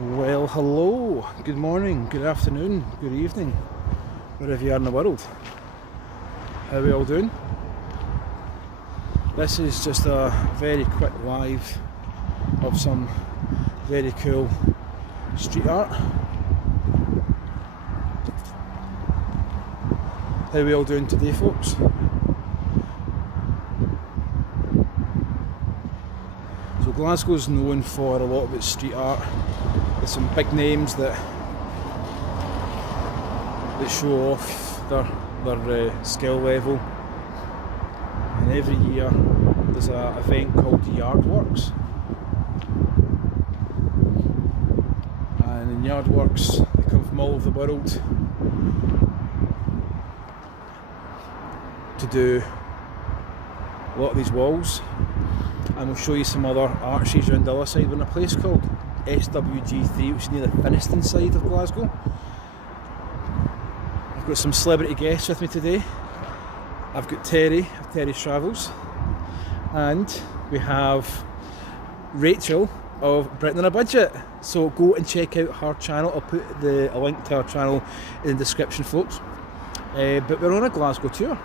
Well, hello, good morning, good afternoon, good evening, wherever you are in the world. How are we all doing? This is just a very quick live of some very cool street art. How are we all doing today, folks? So Glasgow's known for a lot of its street art. There's some big names that show off their skill level, and every year there's an event called Yardworks, and in Yardworks they come from all over the world to do a lot of these walls, and we'll show you some other arches around the other side. We're in a place called SWG3, which is near the Finiston side of Glasgow. I've got some celebrity guests with me today. I've got Terry of Terry's Travels, and we have Rachel of Britain on a Budget. So go and check out her channel. I'll put a link to her channel in the description, folks. But we're on a Glasgow tour,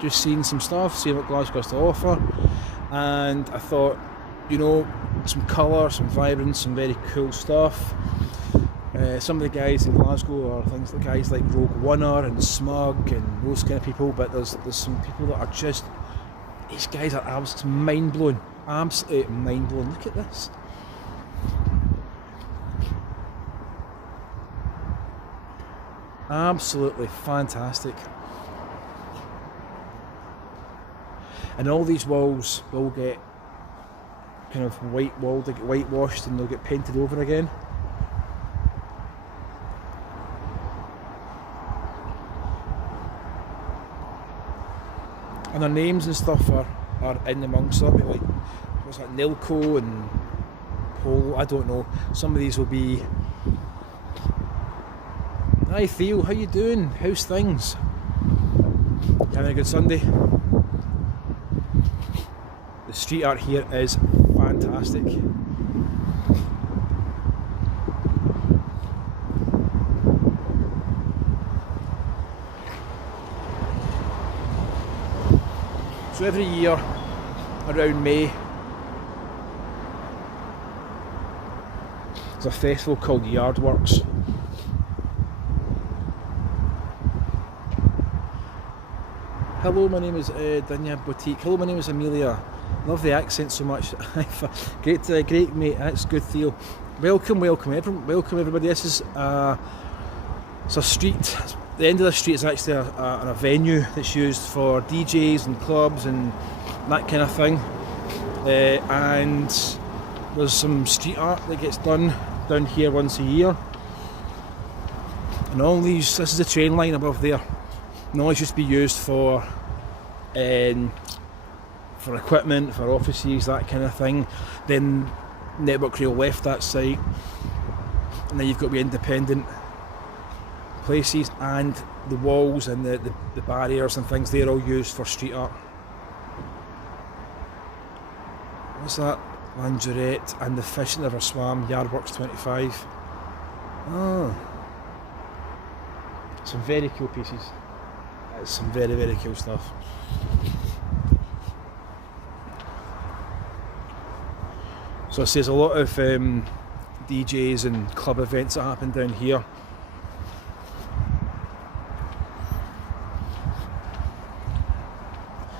just seeing some stuff, seeing what Glasgow has to offer, and I thought, you know, some colour, some vibrance, some very cool stuff. Some of the guys in Glasgow are things like guys like Rogue Oneer and Smug and those kind of people, but there's some people that are just, these guys are absolutely mind-blowing, absolutely mind-blowing. Look at this. Absolutely fantastic. And all these walls will get kind of white walled, they get whitewashed and they'll get painted over again. And their names and stuff are in amongst them, like what's that, Nilco and Polo, I don't know. Some of these will be, hi Theo, how you doing? How's things? You having a good Sunday? The street art here is fantastic. So every year around May there's a festival called Yardworks. Hello, my name is Dinya Boutique. Hello, my name is Amelia. Love the accent so much. Great mate. That's good, Theo. Welcome everybody. This is it's a street. The end of the street is actually a venue that's used for DJs and clubs and that kind of thing. And there's some street art that gets done down here once a year. And all these, this is the train line above there. And all these used to be used for equipment, for offices, that kind of thing. Then Network Rail left that site, and then you've got the independent places, and the walls and the barriers and things, they're all used for street art. What's that? Langerette and the Fish That Never Swam, Yardworks 25. Oh, some very cool pieces. That's some very, very cool stuff. So I say there's a lot of DJs and club events that happen down here.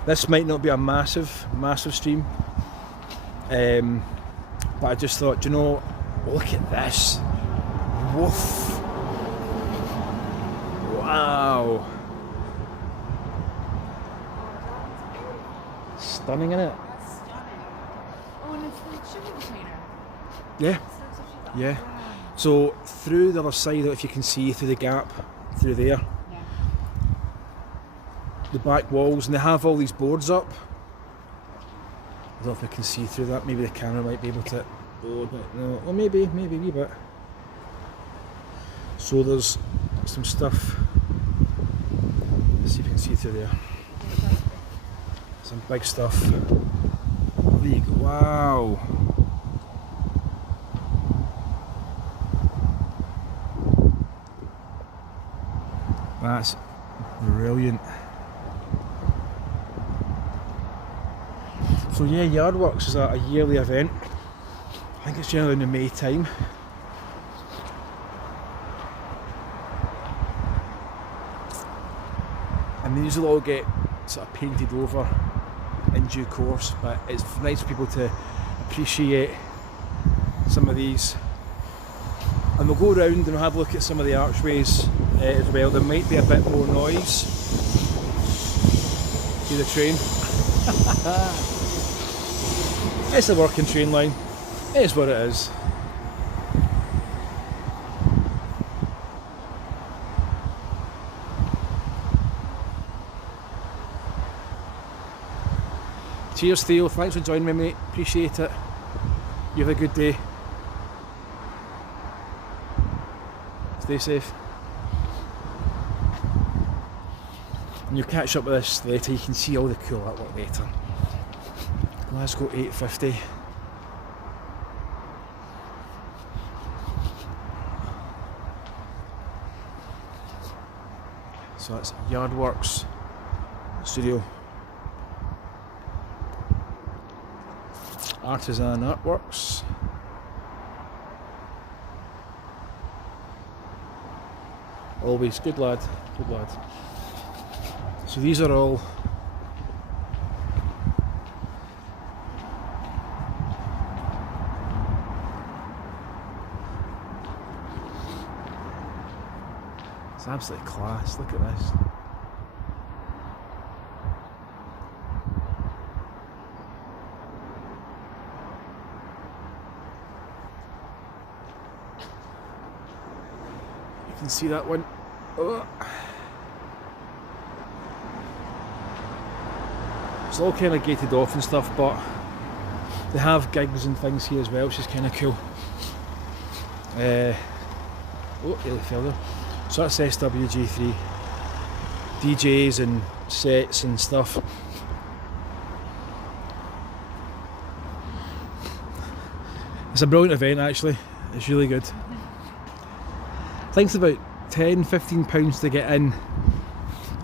This might not be a massive stream, but I just thought, you know, look at this. Woof. Wow. Stunning, isn't it? That's stunning. Oh, and it's the sugar container. Yeah. Yeah. So through the other side, if you can see through the gap through there, Yeah. the back walls, and they have all these boards up. I don't know if I can see through that. Maybe the camera might be able to. Oh, but no. Well, maybe a wee bit. So there's some stuff. Let's see if you can see through there. Some big stuff. There you go. Wow. That's brilliant. So yeah, Yardworks is a yearly event. I think it's generally in the May time. And these will all get sort of painted over in due course, but it's nice for people to appreciate some of these. And we'll go around and we'll have a look at some of the archways as well. There might be a bit more noise. See the train? It's a working train line. It is what it is. Cheers Theo, thanks for joining me mate, appreciate it. You have a good day. Stay safe. And you'll catch up with this later, you can see all the cool artwork later. Glasgow 850. So that's Yardworks Studio. Artisan Artworks. Always good lad, good lad. So these are all it's absolutely class, look at this. You can see that one. Oh. It's all kind of gated off and stuff, but they have gigs and things here as well, which is kind of cool. Oh, nearly fell there. So that's SWG3. DJs and sets and stuff. It's a brilliant event actually, it's really good. I think it's about £10–15 to get in,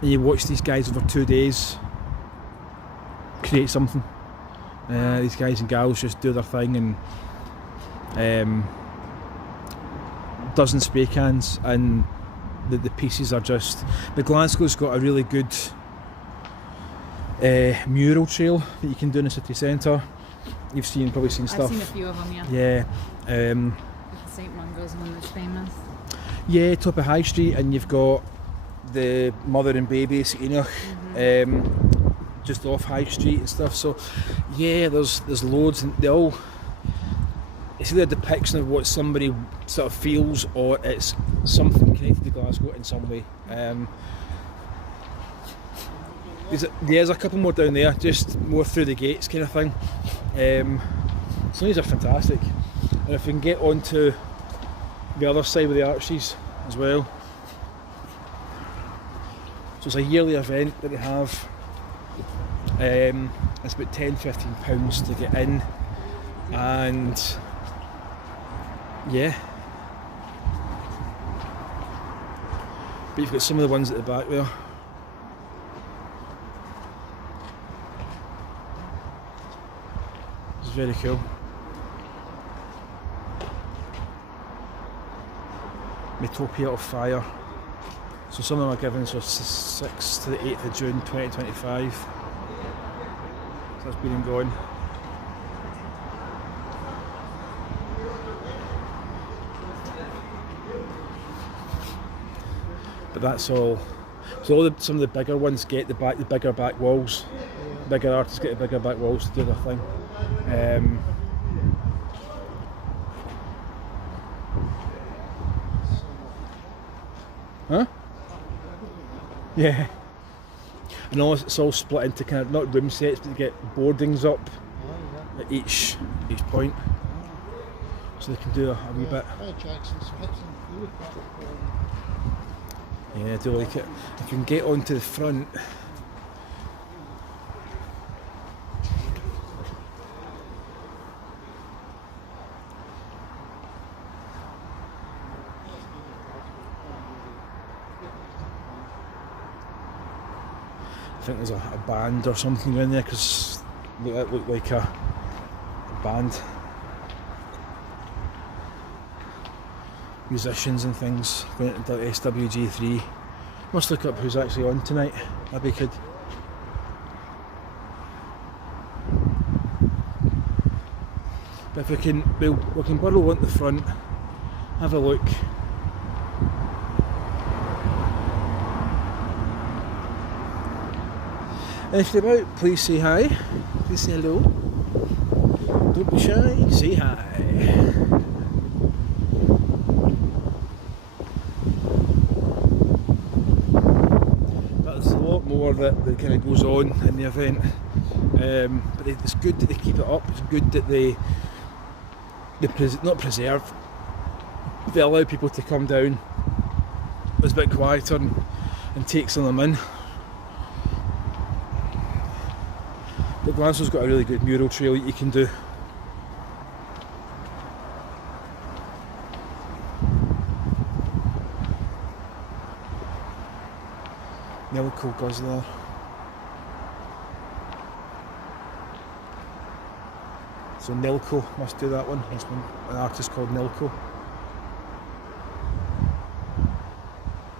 and you watch these guys over 2 days create something. These guys and gals just do their thing, and dozen spray cans, and the pieces are just... But Glasgow's got a really good mural trail that you can do in the city centre. You've probably seen stuff. I've seen a few of them, yeah. Yeah. The St Mungo's one that's famous. Yeah, top of High Street, and you've got the mother and baby Enoch, just off High Street and stuff. So yeah, there's loads, and they all... It's either a depiction of what somebody sort of feels, or it's something connected to Glasgow in some way. There's a couple more down there, just more through the gates kind of thing. So these are fantastic. And if we can get onto the other side with the arches as well. So it's a yearly event that they have. It's about £10–15 to get in, and yeah. But you've got some of the ones at the back there. It's very cool. Metopia of Fire. So some of them are given so 6th to the 8th of June 2025. So that's been ongoing. But that's all. So some of the bigger ones get the bigger back walls. Bigger artists get the bigger back walls to do their thing. Huh? Yeah. And it's all split into kind of not room sets, but they get boardings up at each point, so they can do a wee bit. Yeah, I do like it. If you can get onto the front. think there's a band or something in there, because it looked like a band. Musicians and things going to SWG3. Must look up who's actually on tonight. That'd be good. But if we can burrow on the front, have a look. And if you're about, please say hi. Please say hello. Don't be shy, say hi. There's a lot more that kind of goes on in the event, but it's good that they keep it up. It's good that they not preserve, they allow people to come down. It's a bit quieter and take some of them in. But Glasgow's got a really good mural trail that you can do. Nilco Guzzler. So Nilco must do that one. There's an artist called Nilco.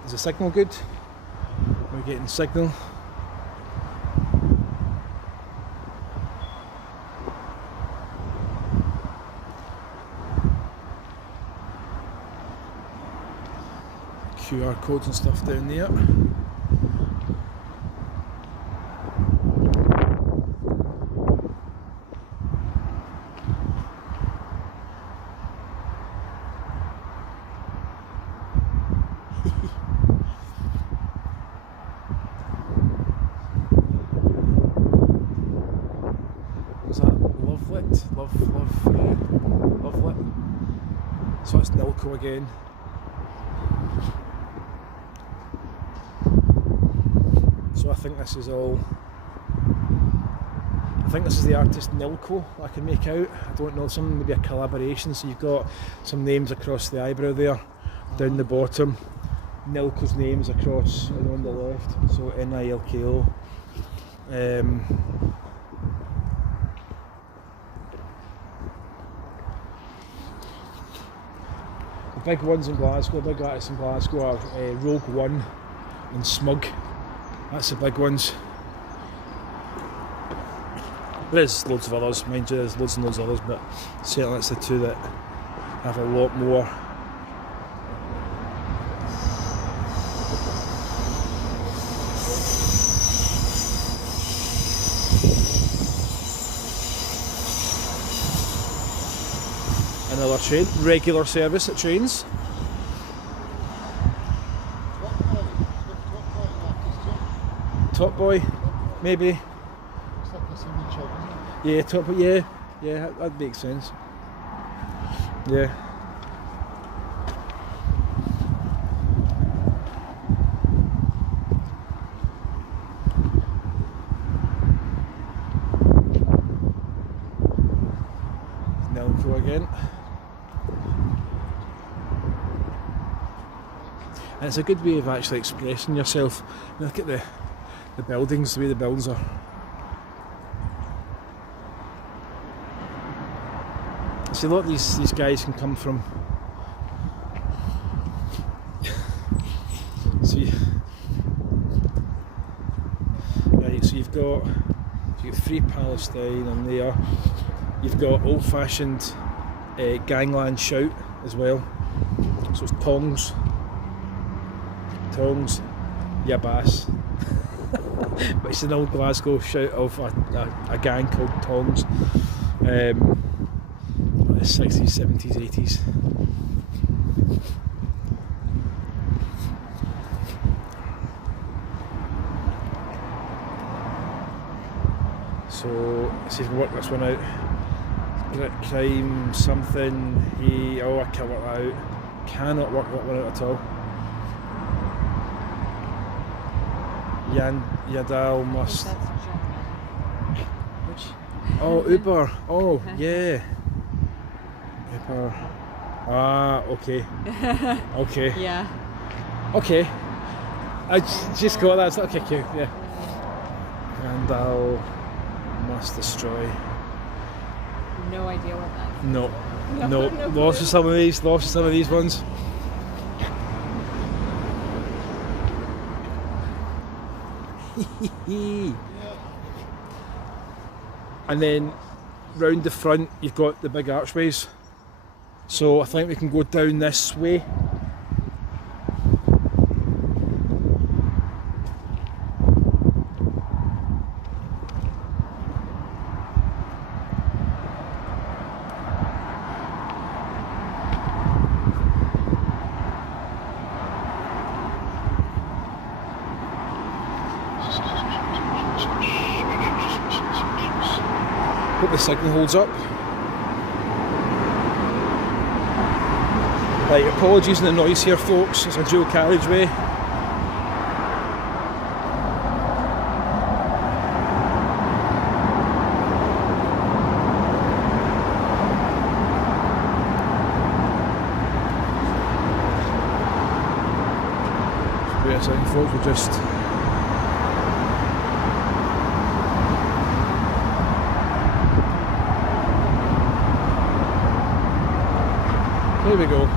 Is the signal good? We're getting signal. QR codes and stuff down there. Was that Lovelit? So it's Nilco again. So I think this is all. I think this is the artist Nilco I can make out. I don't know, some maybe a collaboration. So you've got some names across the eyebrow there, down the bottom. Nilco's names across and on the left. So Nilko. The big ones in Glasgow, big artists in Glasgow are Rogue One and Smug. That's the big ones. There's loads of others, mind you, there's loads and loads of others, but certainly that's the two that have a lot more. Another train, regular service at trains. Top Boy, maybe. Yeah, Top Boy, yeah, that makes sense. Yeah. Nilco again. And it's a good way of actually expressing yourself. Look at the buildings, the way the buildings are. See, a lot of these guys can come from. So you've got Free Palestine in there. You've got old-fashioned gangland shout as well. So it's tongs, yeah, bass. But it's an old Glasgow shout of a gang called Tongs. 60s, 70s, 80s. So let's see if we can work this one out. Crime something. I can't work that out. Cannot work that one out at all. Yadal must. That's German. Which? Oh, Uber. Oh, yeah. Uber. Ah, okay. Okay. Yeah. Okay. I just got that. It's not kick you. Yeah. And thou must destroy. No idea what that is. No. No Lost clue. some of these, lost some of these ones. And then round the front you've got the big archways. So I think we can go down this way. Hope the signal holds up. Right, apologies in the noise here folks, it's a dual carriageway. Wait a second folks, we'll just... There we go.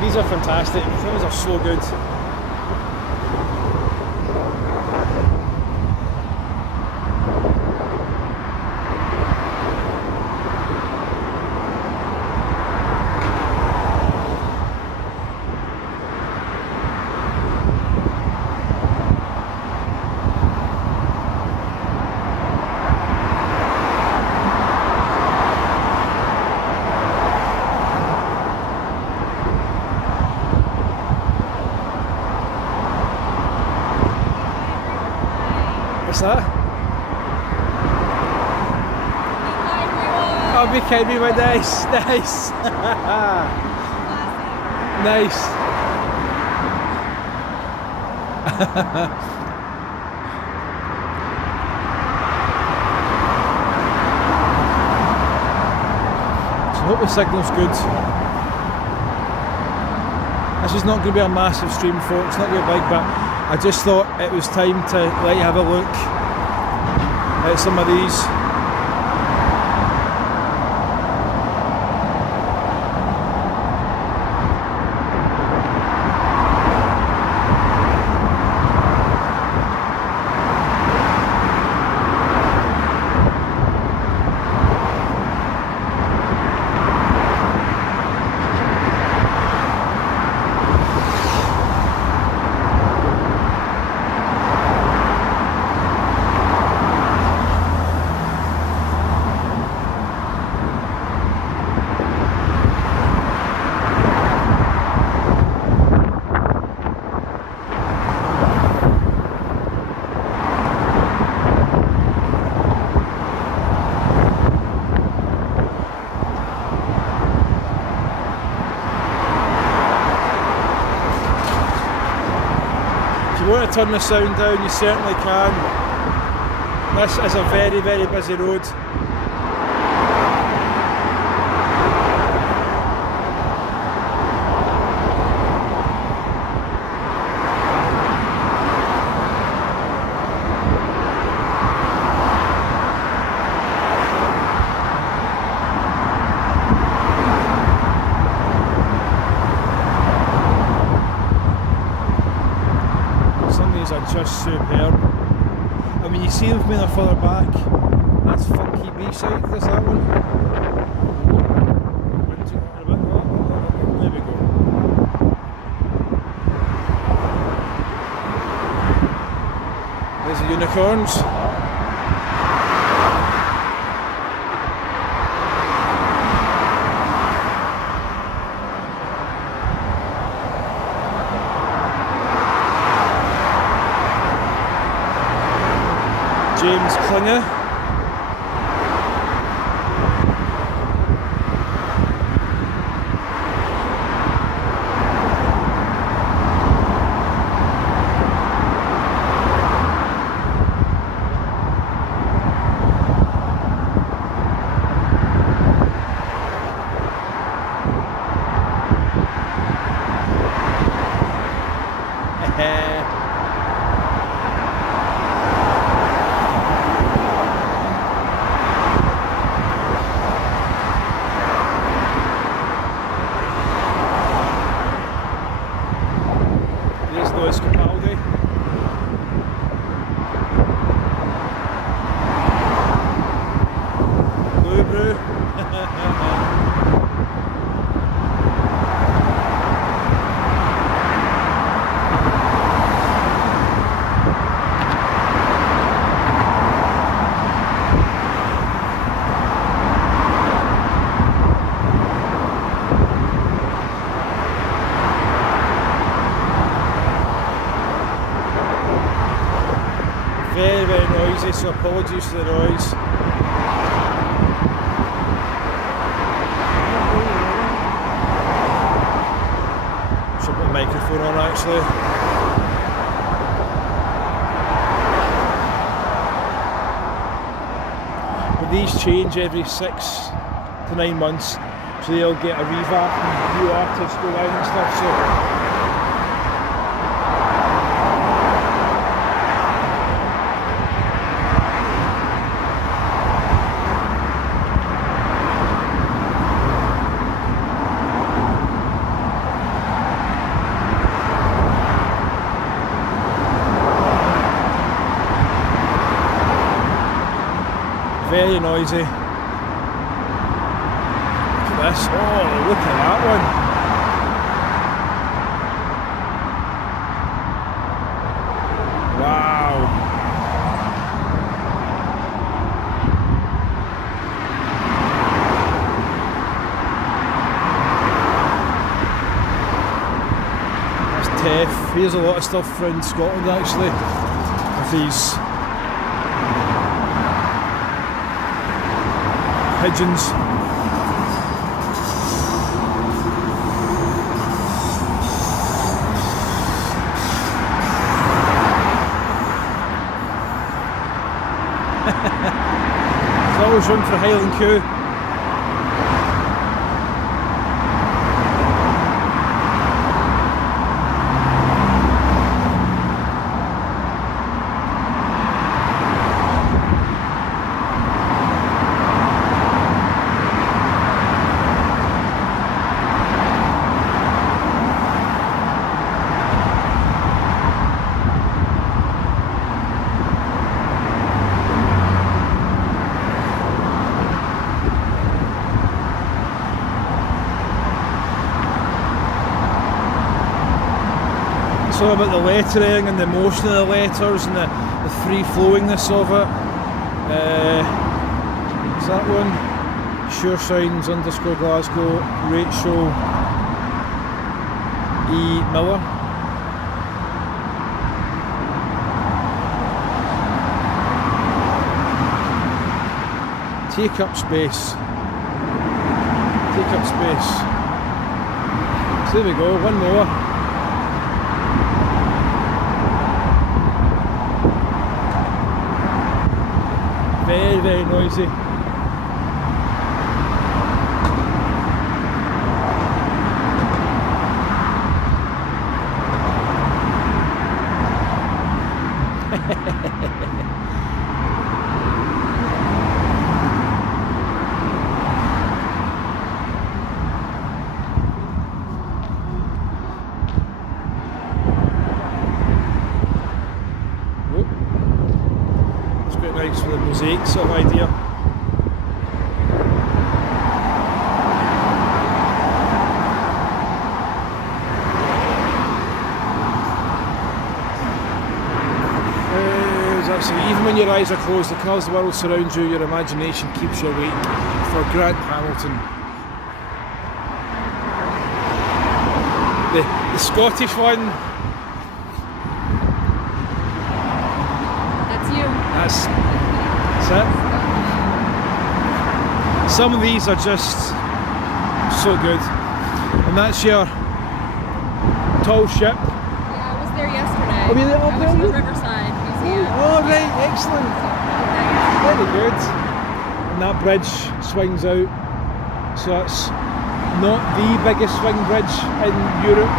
These are fantastic, things are so good. What's that? Oh, be kind to me, nice, nice. Nice. So I hope the signal's good. This is not going to be a massive stream folks, it's not going to be big, but I just thought it was time to let you have a look at some of these. If you want to turn the sound down, you certainly can. This is a very, very busy road. Are just superb. I mean, you see them when they're further back. That's Funky B-side, there's that one. There we go. There's the unicorns. James Klinger. Very, very noisy, so apologies for the noise. Should put the microphone on actually. But these change every 6 to 9 months, so they'll get a revamp and new artists go around and stuff. So very noisy. Look at this. Oh, look at that one. Wow. That's tough. Here's a lot of stuff around Scotland actually, with these pigeons. There's always room for a Highland queue. It's all about the lettering and the motion of the letters and the free-flowingness of it. Is that one? Sure Signs _ Glasgow, Rachel E. Miller. Take up space. Take up space. So there we go, one more. Very, very noisy. Nice for the mosaic sort of idea. Even when your eyes are closed, the colours of the world surround you, your imagination keeps you awake. For Grant Hamilton. The Scottish one. That's it. Some of these are just so good. And that's your tall ship. Yeah, I was there yesterday. Oh, really? Oh, I was in the Riverside Museum. Oh, right, excellent. Very good. And that bridge swings out. So that's not the biggest swing bridge in Europe,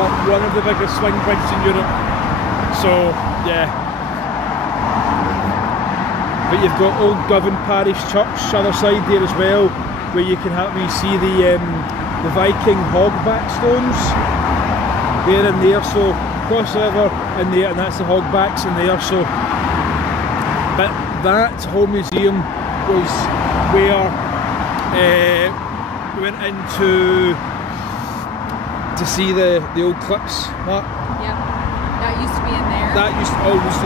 but one of the biggest swing bridges in Europe. So, yeah. But you've got Old Govan Parish Church other side there as well, where you can have see the Viking hogback stones there and there. So cross the river in there, and that's the hogbacks in there. So, but that whole museum was where we went into to see the old clips. Yep, that used to be in there. That used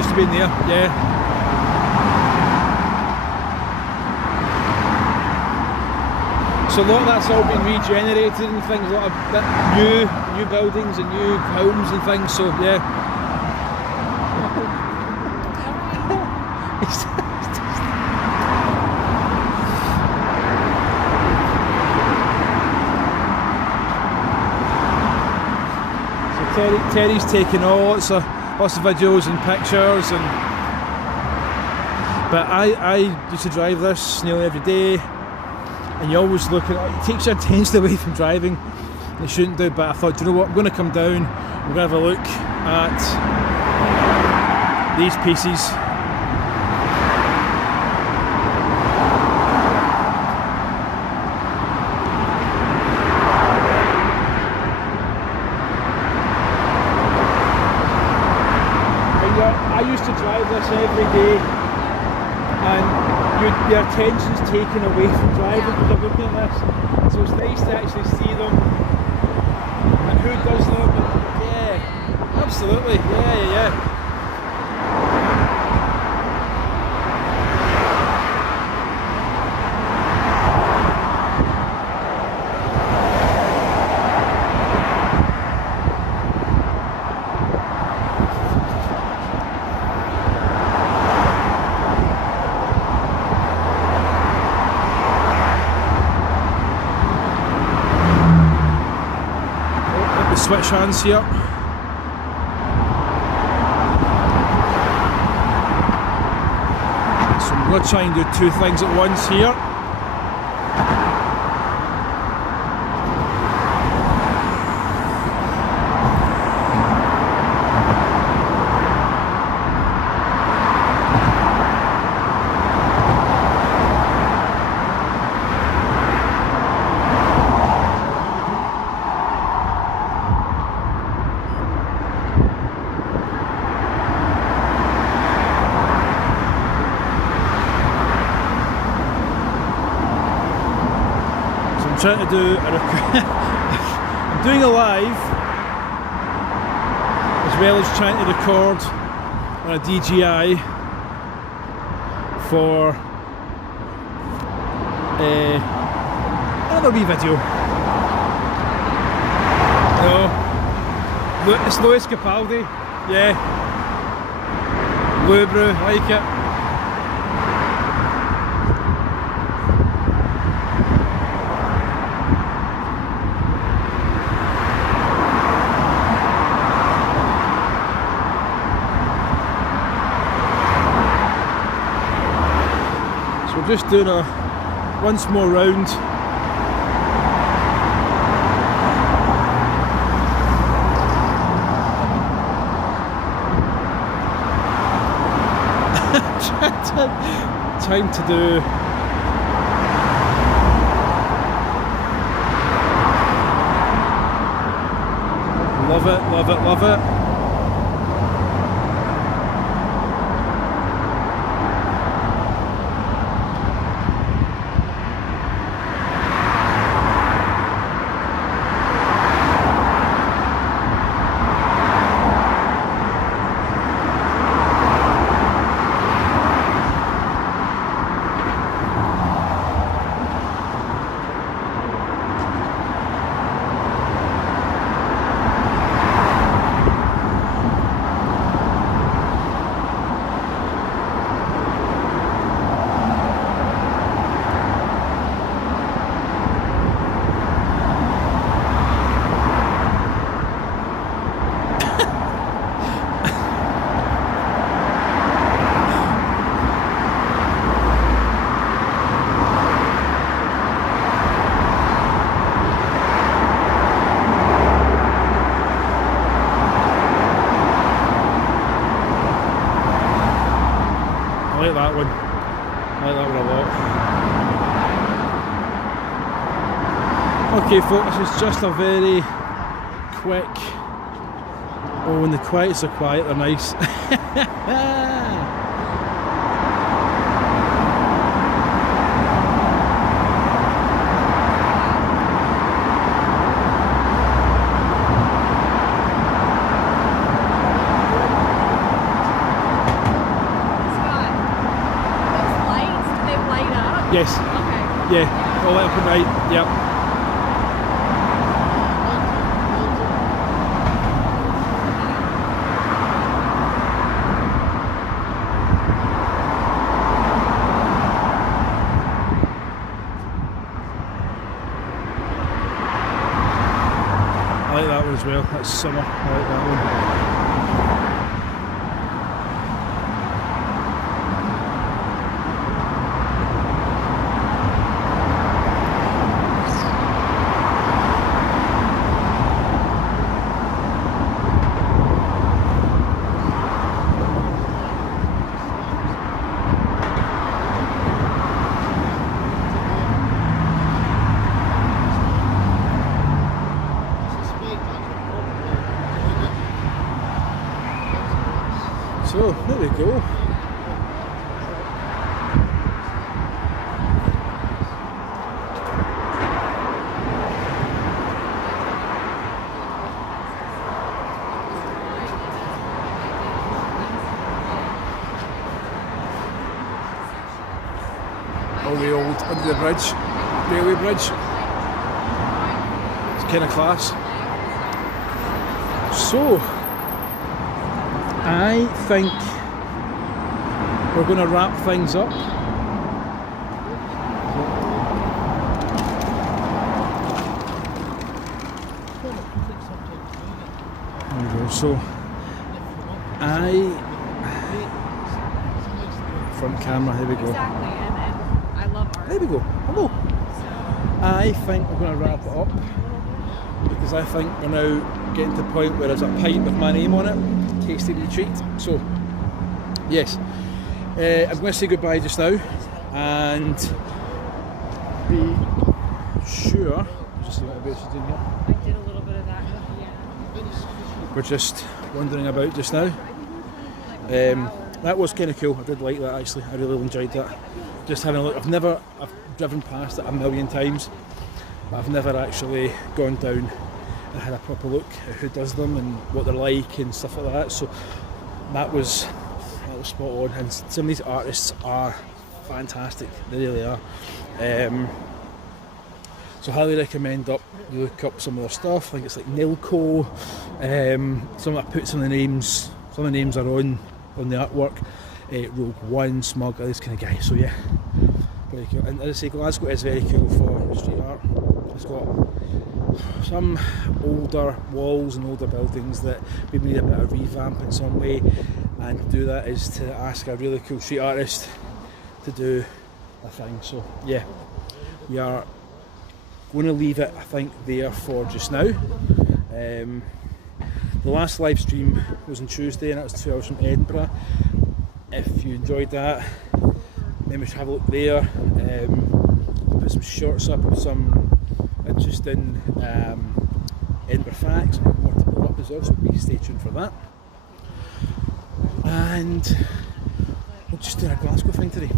to be in there. Yeah. So a lot of that's all been regenerated and things, a lot of new buildings and new homes and things, so yeah. Terry's taking lots of videos and pictures, but I used to drive this nearly every day, and you always look at it takes your attention away from driving, and it shouldn't do. But I thought, do you know what? I'm going to come down. We're going to have a look at these pieces. I used to drive this every day, and your attention's taken away from driving because you're looking at this. So it's nice to actually see them and who does them. Yeah, absolutely. Yeah. Switch hands here. So I'm going to try and do two things at once here. I'm trying to do I'm doing a live as well as trying to record on a DJI for another wee video. No, it's Lewis Capaldi, yeah. Blue Brew, like it. We're just doing a once more round. Time to do love it, love it, love it. I like that one. I like that one a lot. Okay folks, this is just a very quick... Oh, when the quiets are quiet, they're nice. Yes. Okay. Yeah, all light up at night, yep. as well. That's summer. I like that one. So there we go. All the old under the bridge, railway bridge. It's kind of class. So I think we're going to wrap things up. There we go. So front camera, here we go. Exactly, and I love art. There we go. Hello. I think we're going to wrap it up because I think we're now getting to the point where there's a pint with my name on it. Tasty wee treat. So, yes, I'm going to say goodbye just now and be sure. Just see what she's doing here. I did a little bit of that. Yeah. We're just wandering about just now. That was kind of cool. I did like that actually. I really enjoyed that. Just having a look. I've driven past it a million times, but I've never actually gone down and had a proper look at who does them and what they're like and stuff like that. So that was spot on. And some of these artists are fantastic. They really are. So highly recommend you look up some of their stuff. I think it's like Nilco. I put some of the names. Some of the names are on the artwork. Rogue One, Smug, this kind of guy. So yeah, very cool. And as I say, Glasgow is very cool for street art. It's got some older walls and older buildings that maybe need a bit of revamp in some way, and to do that is to ask a really cool street artist to do a thing. So yeah, we are going to leave it, I think, there for just now. The last live stream was on Tuesday and that was 2 hours from Edinburgh. If you enjoyed that, maybe you should have a look there. Put some shorts up of some interesting Edinburgh facts, more to put up as well, so please stay tuned for that. And we'll just do a Glasgow thing today.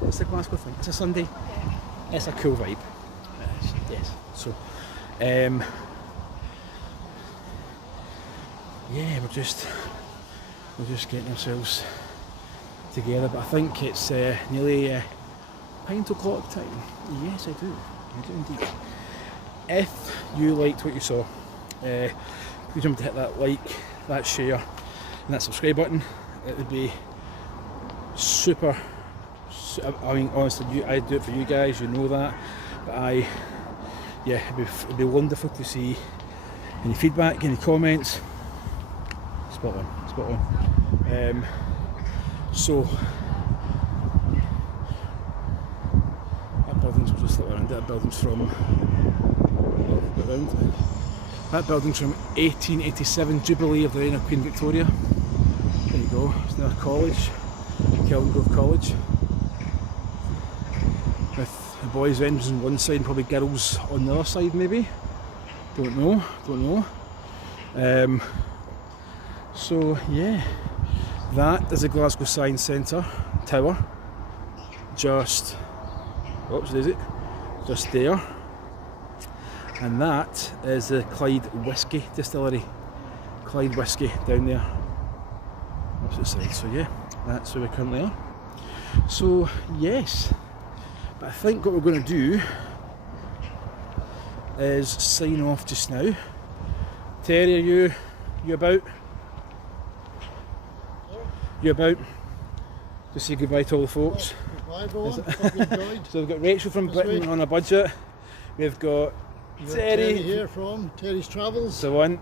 What's the Glasgow thing? It's a Sunday. It's a cool vibe. Yes. So, yeah, we're just getting ourselves together. But I think it's nearly pint o'clock time. Yes, I do. I do indeed. If you liked what you saw, please remember to hit that like, that share, and that subscribe button. It would be super. I mean, honestly, I do it for you guys. You know that. But it'd be wonderful to see any feedback, any comments. Spot on. So that building's, we'll just look around. That building's from That building's from 1887, Jubilee of the reign of Queen Victoria. There you go. It's now a college, Kelvin Grove College, with the boys' entrance on one side and probably girls on the other side, maybe. Don't know. So yeah, that is the Glasgow Science Centre tower. Just there. And that is the Clyde Whisky Distillery. Clyde Whisky down there. Opposite side. So yeah, that's where we currently are. So yes, but I think what we're going to do is sign off just now. Terry, are you about? You about? Just say goodbye to all the folks. Goodbye everyone, hope you enjoyed. So we've got Rachel from Britain on a budget. We've got Terry here from Terry's Travels. The one.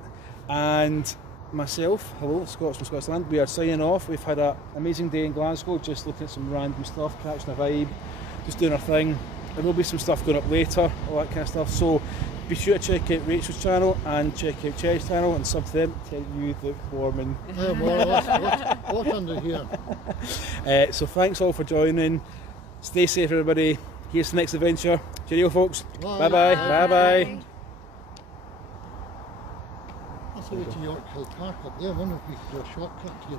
and myself, hello, Scots from Scotland. We are signing off. We've had an amazing day in Glasgow, just looking at some random stuff, catching a vibe, just doing our thing. There will be some stuff going up later, all that kind of stuff. So be sure to check out Rachel's channel and check out Cherry's channel and sub to them. Tell you the warming. Yeah, well, what's under here? So thanks all for joining. Stay safe, everybody. Here's the next adventure. Cheerio, folks. Bye. Bye-bye. Bye-bye. That's the way to York Hill Park up there. I wonder if we could do a shortcut here.